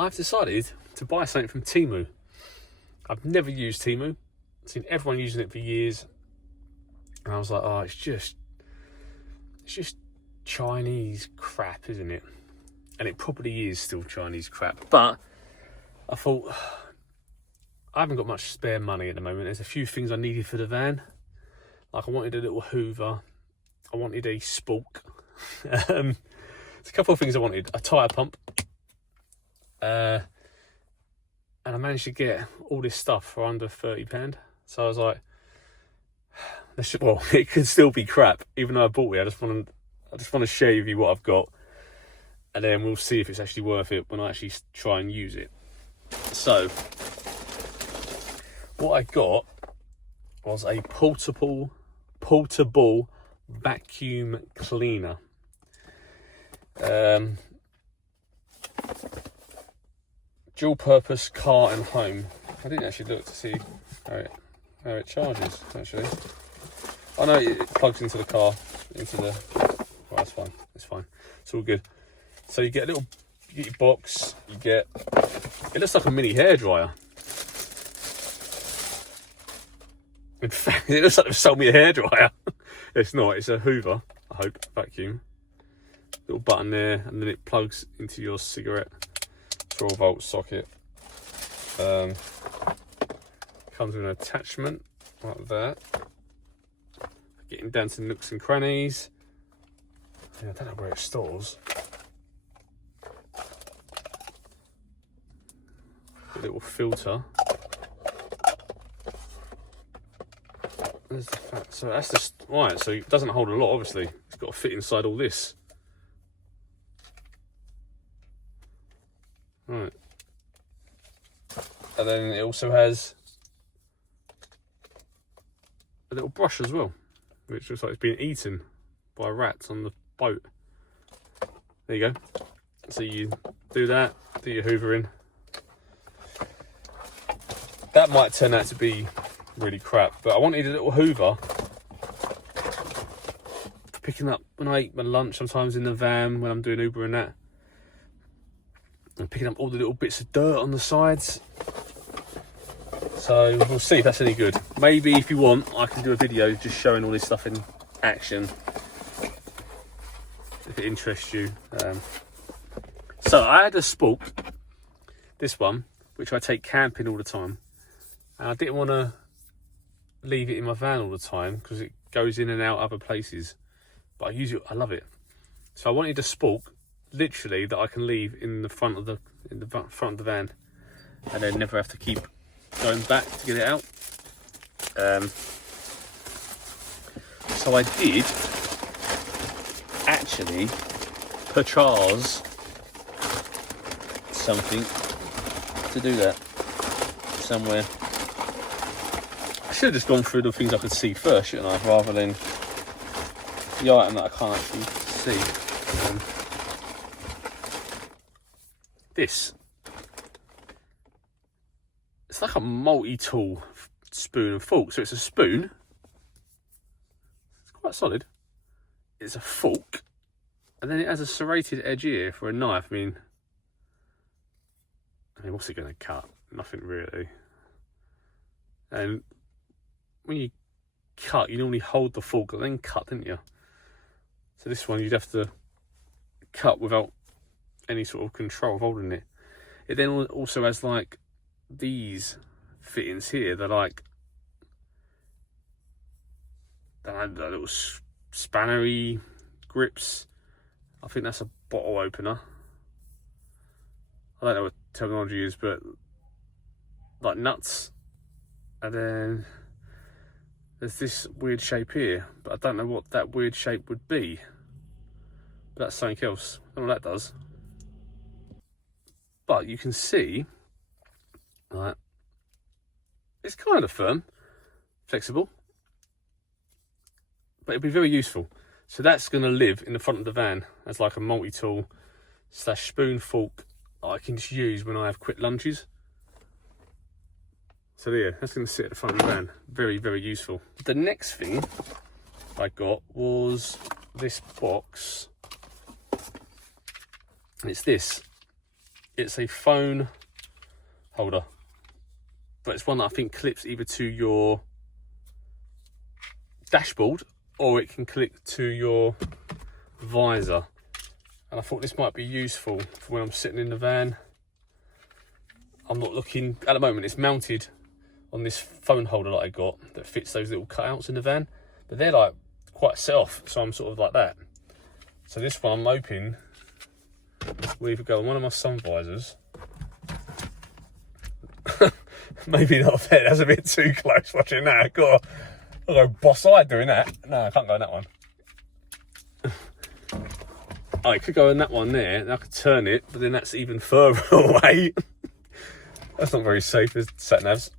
I've decided to buy something from Temu. I've never used Temu. I've seen everyone using it for years. And I was like, oh, it's just Chinese crap, isn't it? And it probably is still Chinese crap. But I thought, I haven't got much spare money at the moment. There's a few things I needed for the van. Like I wanted a little hoover. I wanted a spork. There's a couple of things I wanted. A tyre pump. And I managed to get all this stuff for under £30. So I was like, well, it could still be crap, even though I bought it. I just want to share with you what I've got, and then we'll see if it's actually worth it when I actually try and use it. So, what I got was a portable vacuum cleaner. Dual purpose car and home. I didn't actually look to see how it charges, actually. I know it plugs into the car, well, that's fine, it's fine, it's all good. So you get your box, it looks like a mini hairdryer. In fact, it looks like they've sold me a hairdryer. It's not, it's a hoover, I hope, vacuum. Little button there, and then it plugs into your cigarette 12-volt socket. Comes with an attachment like that. Getting down to nooks and crannies. Yeah, I don't know where it stores. A little filter. There's the fact. So that's just right. So it doesn't hold a lot. Obviously, it's got to fit inside all this. Right. And then it also has a little brush as well, which looks like it's been eaten by rats on the boat. There you go. So you do that, do your hoovering. That might turn out to be really crap, but I wanted a little hoover for picking up when I eat my lunch, sometimes in the van when I'm doing Uber and that. And picking up all the little bits of dirt on the sides. So we'll see if that's any good. Maybe if you want, I can do a video just showing all this stuff in action, if it interests you. So I had a spork, this one, which I take camping all the time. And I didn't want to leave it in my van all the time because it goes in and out other places. But I use it, I love it. So I wanted a spork, literally, that I can leave in the front of the front of the van, and then never have to keep going back to get it out. So I did actually purchase something to do that somewhere. I should have just gone through the things I could see first, shouldn't I, rather than the item that I can't actually see. This. It's like a multi-tool spoon and fork. So it's a spoon. It's quite solid. It's a fork. And then it has a serrated edge here for a knife. I mean, what's it going to cut? Nothing really. And when you cut, you normally hold the fork and then cut, didn't you? So this one, you'd have to cut without any sort of control of holding it. It then also has like these fittings here. They're like little spannery grips. I think that's a bottle opener. I don't know what terminology is, but like nuts. And then there's this weird shape here, but I don't know what that weird shape would be. But that's something else. I don't know what that does. But you can see, right, it's kind of firm, flexible, but it'll be very useful. So that's going to live in the front of the van as like a multi-tool / spoon fork I can just use when I have quick lunches. So there, that's going to sit at the front of the van. Very, very useful. The next thing I got was this box. It's this. It's a phone holder, but it's one that I think clips either to your dashboard or it can clip to your visor. And I thought this might be useful for when I'm sitting in the van. I'm not looking, at the moment it's mounted on this phone holder that I got that fits those little cutouts in the van, but they're like quite set off, so I'm sort of like that. So this one I'm hoping will either go on one of my sun visors. Maybe not there, that's a bit too close watching that. I've got to go boss-eyed doing that. No, I can't go in that one. Oh, it could go in that one there, and I could turn it, but then that's even further away. That's not very safe as sat-navs.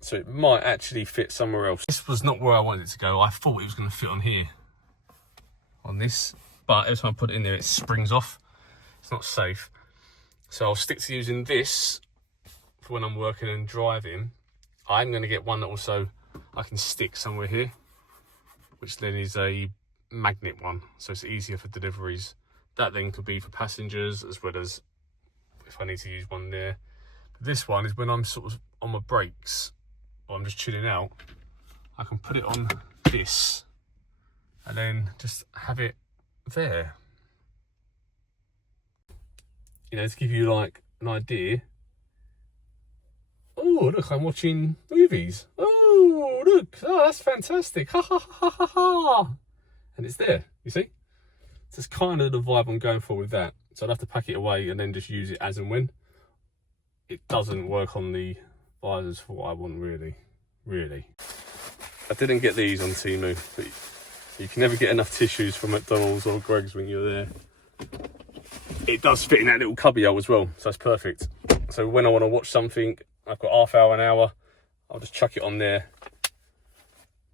So it might actually fit somewhere else. This was not where I wanted it to go. I thought it was going to fit on here, on this, but every time I put it in there, it springs off. It's not safe. So I'll stick to using this for when I'm working and driving. I'm going to get one that also I can stick somewhere here, which then is a magnet one, so it's easier for deliveries. That then could be for passengers as well as if I need to use one there. But this one is when I'm sort of on my breaks or I'm just chilling out, I can put it on this and then just have it there, you know, to give you like an idea. Oh look, I'm watching movies. Oh look, oh that's fantastic, ha ha ha ha ha. And it's there, you see? So it's kind of the vibe I'm going for with that. So I'd have to pack it away and then just use it as and when. It doesn't work on the visors for what I want, really. I didn't get these on Temu, but you can never get enough tissues from McDonald's or Greggs when you're there. It does fit in that little cubby hole as well, so that's perfect. So when I want to watch something, I've got half hour, an hour, I'll just chuck it on there.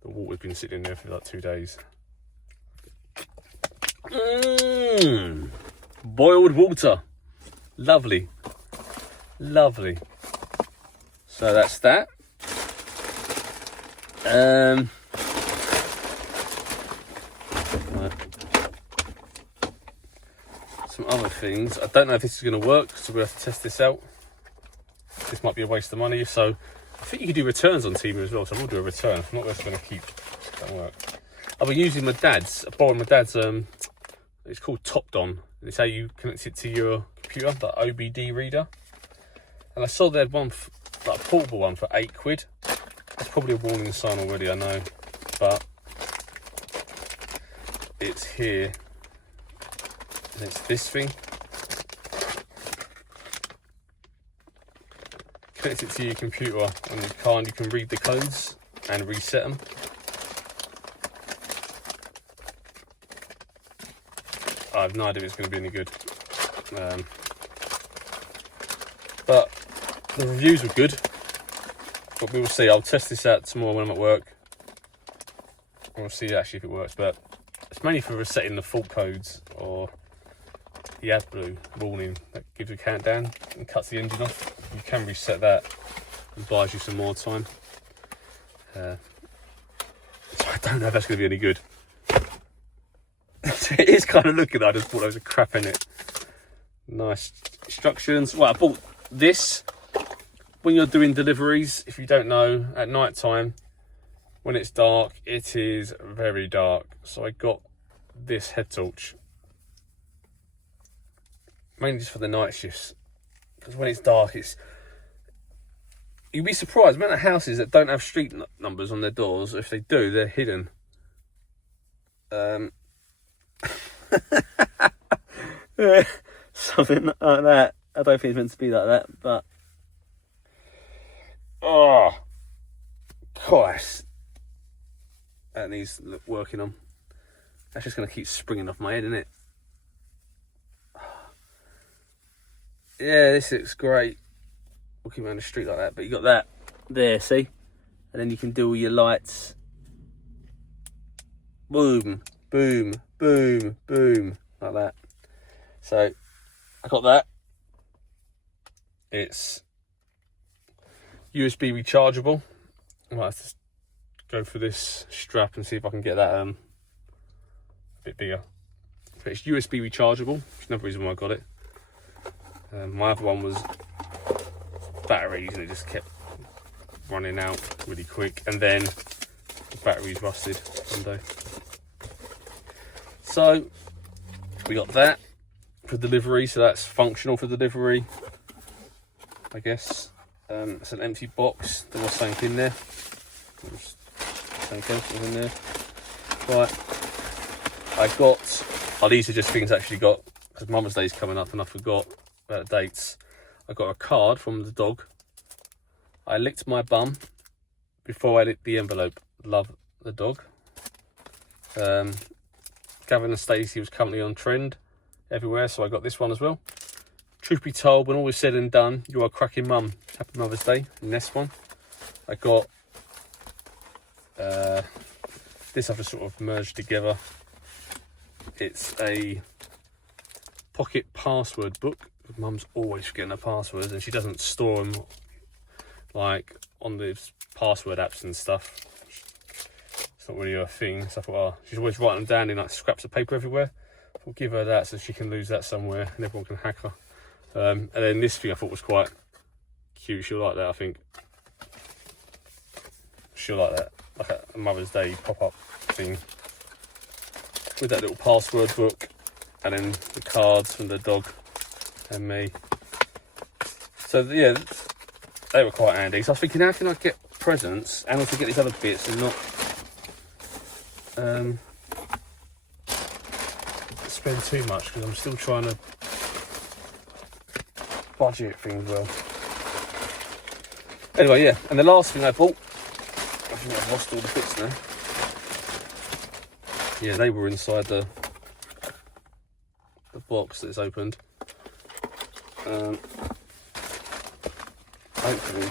The water's been sitting in there for like 2 days. Boiled water, lovely. So that's that. Some other things. I don't know if this is going to work, so we'll have to test this out. This might be a waste of money, so I think you can do returns on Temu as well, so I will do a return. I'm not just going to keep, it won't work. I've been using I borrowed my dad's, it's called Top Don. It's how you connect it to your computer, that OBD reader. And I saw they had one, like a portable one for £8. That's probably a warning sign already, I know. But it's here. And it's this thing. Connect it to your computer on your car and you can read the codes and reset them. I have no idea if it's going to be any good. But the reviews were good. But we will see. I'll test this out tomorrow when I'm at work. We'll see actually if it works. But it's mainly for resetting the fault codes or the AdBlue warning that gives a countdown and cuts the engine off. You can reset that and buys you some more time. So I don't know if that's going to be any good. It is kind of looking, I just thought there was a crap in it. Nice instructions. Well, I bought this when you're doing deliveries. If you don't know, at night time when it's dark, it is very dark, so I got this head torch mainly just for the night shifts, because when it's dark, you'd be surprised the amount of houses that don't have street numbers on their doors. If they do, they're hidden. Something like that. I don't think it's meant to be like that, but oh gosh, that needs working on. That's just going to keep springing off my head, isn't it? Yeah, this looks great walking around the street like that, but you got that there, see? And then you can do all your lights. Boom, boom, boom, boom, like that. So I got that. It's USB rechargeable. I might have to go for this strap and see if I can get that a bit bigger. But it's USB rechargeable, which is another reason why I got it. My other one was batteries, and it just kept running out really quick, and then the batteries rusted one day. So we got that for delivery, so that's functional for delivery, I guess. It's an empty box. There was something in there. Something else was in there. Right, I got. Oh, these are just things I actually got because Mother's Day's coming up, and I forgot about dates. I got a card from the dog. I licked my bum before I licked the envelope. Love the dog. Gavin and Stacey was currently on trend everywhere, so I got this one as well. Truth be told, when all is said and done, you are a cracking mum. Happy Mother's Day. And this one, I got this. I've just sort of merged together. It's a pocket password book. Mum's always forgetting her passwords, and she doesn't store them like on the password apps and stuff. It's not really her thing. So I thought, oh, she's always writing them down in like scraps of paper everywhere. We'll give her that so she can lose that somewhere and everyone can hack her. And then this thing I thought was quite cute. She'll like that, I think. She'll like that, like a Mother's Day pop-up thing with that little password book, and then the cards from the dog and me. So yeah, they were quite handy. So I was thinking, how can I get presents and also get these other bits and not spend too much, because I'm still trying to budget things well. Anyway, yeah, and the last thing I bought, I think I've lost all the bits now. Yeah, they were inside the box that's opened. Hopefully.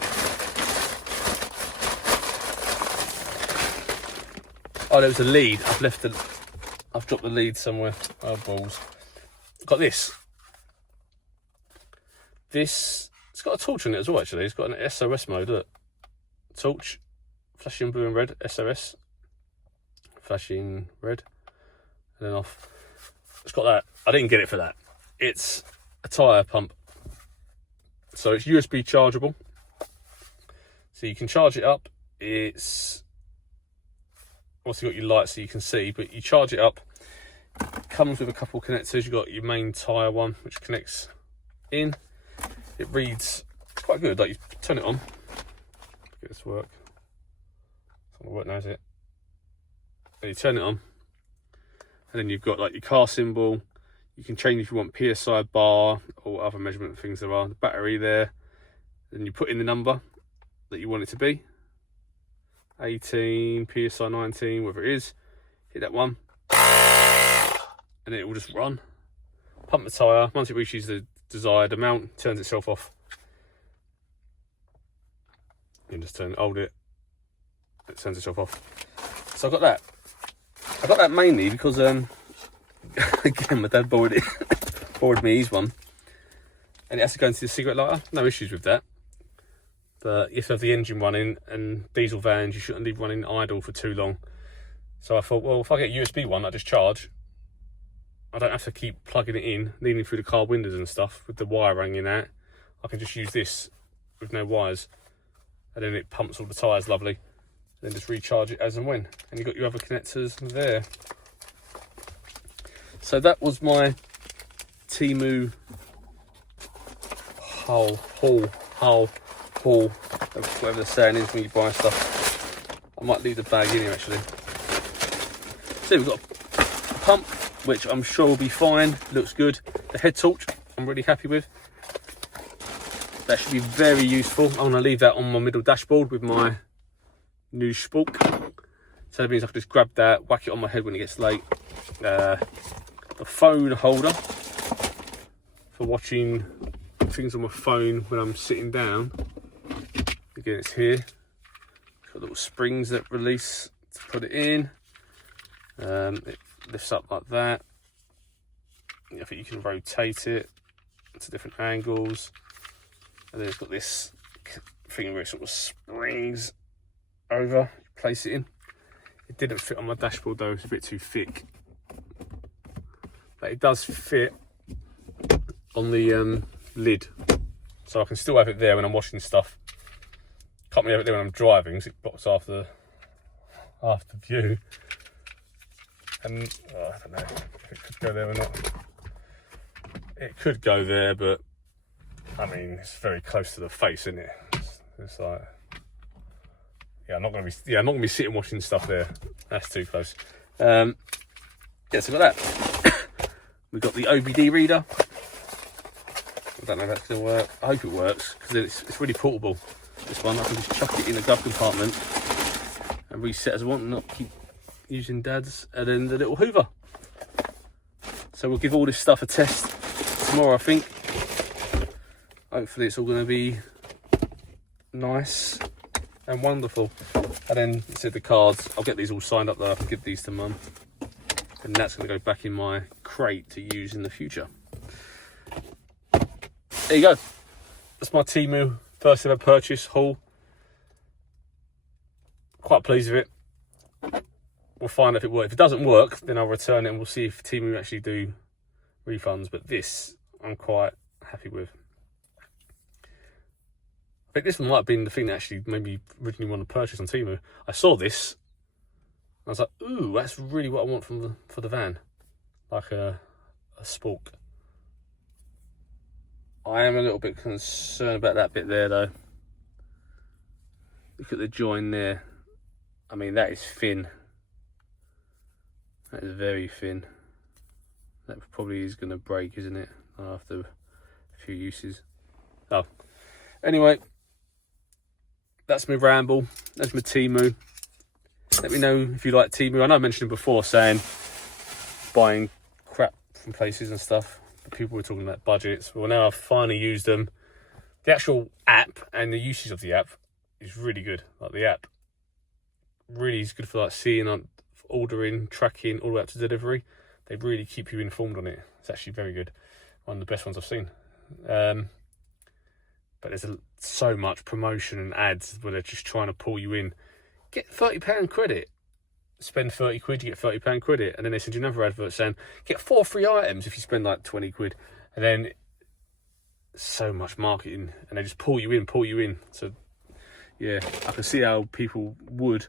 Oh, there was a lead. I've dropped the lead somewhere. Oh, balls. Got this. It's got a torch in it as well, actually. It's got an SOS mode, look. Torch, flashing blue and red, SOS. Flashing red, and then off. It's got that. I didn't get it for that. It's a tyre pump. So it's USB chargeable. So you can charge it up. It's obviously got your lights so you can see, but you charge it up. It comes with a couple of connectors. You've got your main tyre one, which connects in. It reads quite good. Like, you turn it on. Get this to work. It's not gonna work now, is it? And you turn it on, and then you've got like your car symbol. You can change if you want PSI bar or other measurement things there are. The battery there. Then you put in the number that you want it to be. 18, PSI 19, whatever it is. Hit that one. And it will just run. Pump the tyre. Once it reaches the desired amount, it turns itself off. You can just hold it. It turns itself off. So I got that. I got that mainly because, again, my dad borrowed me his one. And it has to go into the cigarette lighter. No issues with that. But you have to have the engine running, and diesel vans, you shouldn't leave running idle for too long. So I thought, well, if I get a USB one, I just charge. I don't have to keep plugging it in, leaning through the car windows and stuff with the wire hanging out. I can just use this with no wires. And then it pumps all the tyres lovely. Then just recharge it as and when. And you've got your other connectors there. So that was my Temu haul, whatever the saying is when you buy stuff. I might leave the bag in here actually. So we've got a pump, which I'm sure will be fine. Looks good. The head torch, I'm really happy with. That should be very useful. I'm going to leave that on my middle dashboard with my new spork. So that means I can just grab that, whack it on my head when it gets late. The phone holder for watching things on my phone when I'm sitting down. Again, it's here. It's got little springs that release to put it in. It lifts up like that. I think you can rotate it to different angles. And then it's got this thing where it sort of springs over, place it in. It didn't fit on my dashboard though, it's a bit too thick. But it does fit on the lid, so I can still have it there when I'm washing stuff. Can't really have it there when I'm driving, because it blocks half the view. And I don't know if it could go there or not. It could go there, but I mean, it's very close to the face, isn't it? It's like, yeah, I'm not gonna be sitting washing stuff there. That's too close. Yeah, so got that. We've got the OBD reader. I don't know if that's gonna work. I hope it works, because it's really portable. This one, I can just chuck it in the glove compartment and reset as I want, and not keep using Dad's. And then the little Hoover. So we'll give all this stuff a test tomorrow, I think. Hopefully it's all going to be nice and wonderful. And then instead of the cards, I'll get these all signed up though. I can give these to Mum, and that's going to go back in my crate to use in the future. There you go. That's my Temu first ever purchase haul. Quite pleased with it. We'll find out if it works. If it doesn't work, then I'll return it and we'll see if Temu actually do refunds. But this, I'm quite happy with. I think this one might have been the thing that actually made me originally want to purchase on Temu. I saw this, and I was like, ooh, that's really what I want for the van. Like a spork. I am a little bit concerned about that bit there though. Look at the join there. I mean, that is thin. That is very thin. That probably is going to break, isn't it? After a few uses. Oh. Anyway. That's my ramble. That's my Temu. Let me know if you like Temu. I know I mentioned it before, saying buying crap from places and stuff. But people were talking about budgets. Well, now I've finally used them. The actual app and the usage of the app is really good. Like the app really is good for like seeing, like, ordering, tracking, all the way up to delivery. They really keep you informed on it. It's actually very good. One of the best ones I've seen. But there's so much promotion and ads where they're just trying to pull you in. Get £30 credit. Spend 30 quid, you get £30 credit. And then they send you another advert saying, get 4 free items if you spend like 20 quid. And then so much marketing. And they just pull you in. So yeah, I can see how people would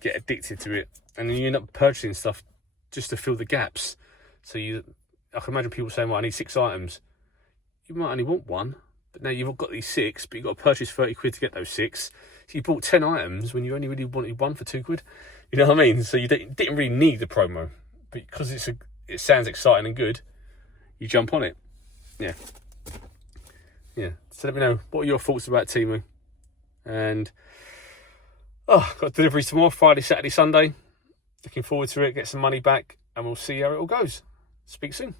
get addicted to it. And then you end up purchasing stuff just to fill the gaps. So I can imagine people saying, well, I need 6 items. You might only want 1. But now you've got these 6, but you've got to purchase 30 quid to get those 6. So you bought 10 items when you only really wanted 1 for 2 quid. You know what I mean? So you didn't really need the promo. But because it sounds exciting and good, you jump on it. Yeah. Yeah. So let me know, what are your thoughts about Temu? And, got deliveries tomorrow, Friday, Saturday, Sunday. Looking forward to it, get some money back, and we'll see how it all goes. Speak soon.